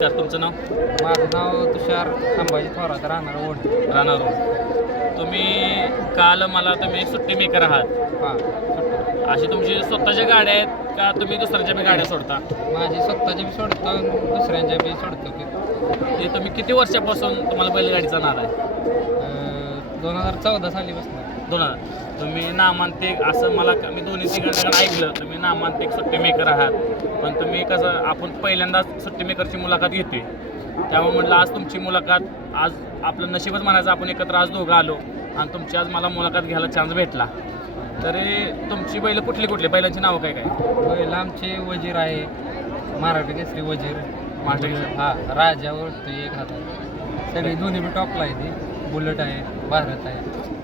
तर तुमचं नाव? माझं नाव तुषार संभाजी थोरात राहणार ओढ राहणार तुम्ही काल मला तुम्ही सुट्टी मेकर आहात. हां अशी तुमची स्वतःच्या गाड्या आहेत का तुम्ही दुसऱ्यांच्या बी गाड्या सोडता? माझी स्वतःची बी सोडतो दुसऱ्यांच्या बी सोडतो की. ते तुम्ही किती वर्षापासून तुम्हाला बैलगाडीचा नाद आहे? दोन हजार चौदा साली बसणार दोन हजार तुम्ही नामांतिक असं मला मी दोन्ही तिघांकडे ऐकलं तुम्ही नामांतिक सुट्टी मेकर आहात. पण तुम्ही कसं आपण पहिल्यांदाच सुट्टी मेकरची मुलाखत घेतोय. त्यामुळे म्हटलं आज तुमची मुलाखत आज आपलं नशीबच म्हणायचं आपण एकत्र आज दोघं आलो. आणि तुमची आज मला मुलाखत घ्यायला चान्स भेटला. तरी तुमची बैल कुठली कुठली? बैलांची नावं काय काय? पहिलं आमचे वजीर आहे. मराठी केसरी वजीर. महाराष्ट्र. हा राजा ओळखतो एक हातात सगळी दोन्ही बी टॉपला आहे ती. बुलेट आहे भारत आहे.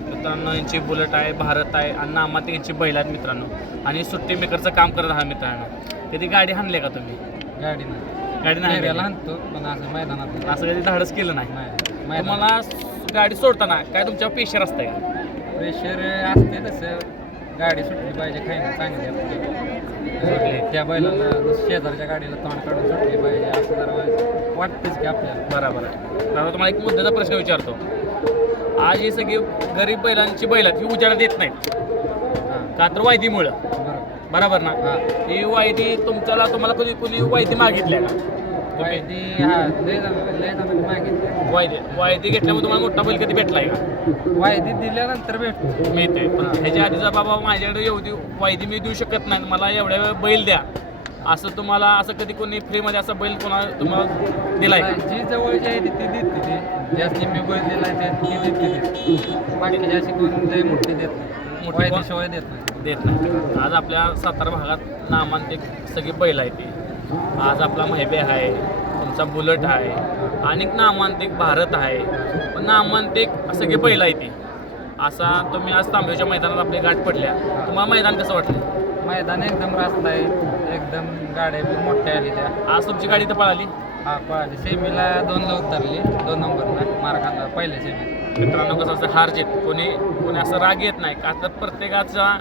मित्रांनो यांची बुलेट आहे भारत आहे आणि नामांतिक यांची बैल आहेत मित्रांनो. आणि सुट्टी मेकरचं काम करत आहात मित्रांनो. कधी गाडी हाणली का तुम्ही? गाडीनं गाडी नाही फेऱ्याला हाणली? आणतो पण असं मैदानात असं कधी धाडस केलं नाही. नाही मैदानात तुम्हाला गाडी सोडताना काय तुमच्यावर प्रेशर असतंय का? प्रेशर असते तसं. गाडी सुटली पाहिजे काही ना चांगली आपली त्या बैलाला शेजारच्या गाडीला तोंड काढून सुटली पाहिजे. असं जरा वाटतंच की आपल्याला. बरोबर आहे. दादा तुम्हाला एक मुद्द्याचा प्रश्न विचारतो. आज ही सगळी गरीब बैलांची बैल आहेत ही उजाडा देत नाहीत. का तर वायदीमुळं? बरोबर. ना? हां वायदी तुमच्याला तुम्हाला कधी कुणी वायदी मागितल्या का? वायदी हा लय जण लय मागितली. वायदे वायदी घेतल्यामुळे तुम्हाला मोठा बैल कधी भेटलाय का? वायदी दिल्यानंतर भेटतो. मिळते. पण ह्याच्या आधीचा बाबा माझ्याकडे एवढी वायदी मी देऊ शकत नाही. मला एवढ्या वेळ बैल द्या. असं तुम्हाला असं कधी कोणी फ्रीमध्ये असा बैल कोणाला तुम्हाला दिलाय का? जी जवळची आहे ती ती देते ती. जास्ती मी बैल दिला आहे ती देते ती. बाकीची अशी कोण लय मोठी देत नाही. मोठी कोण? शिवाय देत नाही. देत नाही. आज आपल्या सातारा भागात नामांतिक सगळी बैल आहे ती. आज आपला महिबे आहे तुमचा बुलट आहे अनेक नामांतिक भारत आहे. पण नामांतिक सगळी बैल आहे ती. असा तुम्ही आज तांबेच्या मैदानात आपली गाठ पडल्या. तुम्हाला मैदान कसं वाटलं? मैदान एकदम रास्त आहे. एकदम गाड्या बी मोठ्या आलेल्या. आज तुमची गाडी तर पळाली? हा पळाली. सेमीला दोनला उतरली. दोन नंबरला मार खाल्ला पहिल्या सेमीत. मित्रांनो कसं असतं हार जीत. कोणी कोणी असं राग येत नाही. का तर प्रत्येकाचा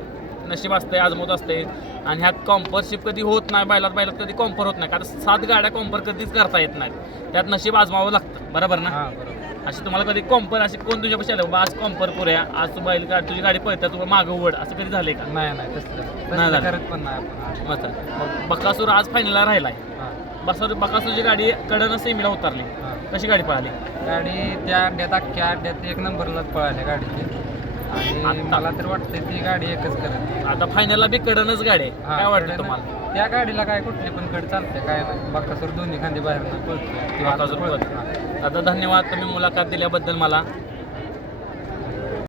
नशीब असते आजमत असते आणि ह्यात कॉम्परशिप कधी होत नाही बैलात बैलात कधी कॉम्पर होत नाही. कारण सात गाड्या कॉम्पर कधीच करता येत नाहीत. त्यात नशीब आजमावं लागतं. बरोबर ना? हा बरोबर. अशी तुम्हाला कधी कॉम्पर अशी कोण तुझ्या पैसे आलं? बाबा आज कॉम्पर करूया. आज तू बैल का तुझी गाडी पळते तुला मागं उड असं कधी झालंय का? नाही नाही तसलं नाही. तसलं झालं. करत पण नाही आपण. मग मग बकासूर आज फायनलला राहिलाय. बकासूर बकासूरची गाडी कडनं सेमीला उतरली. हा. कशी गाडी पळाली? गाडी त्या अड्ड्यात अख्ख्या अड्ड्यात एक नंबरलाच पळाली गाडीची. आणि? मला तर वाटतं ती गाडी एकच करत आता फायनलला बी कडनच गाडी आहे. काय वाटतं कडनं- तुम्हाला? त्या गाडीला काय कुठली पण कड चालते काय नाही. बाकासूर दोन्ही खांदी बाहेर पळतो पळतो. दादा धन्यवाद तुम्ही मुलाखत दिल्याबद्दल मला.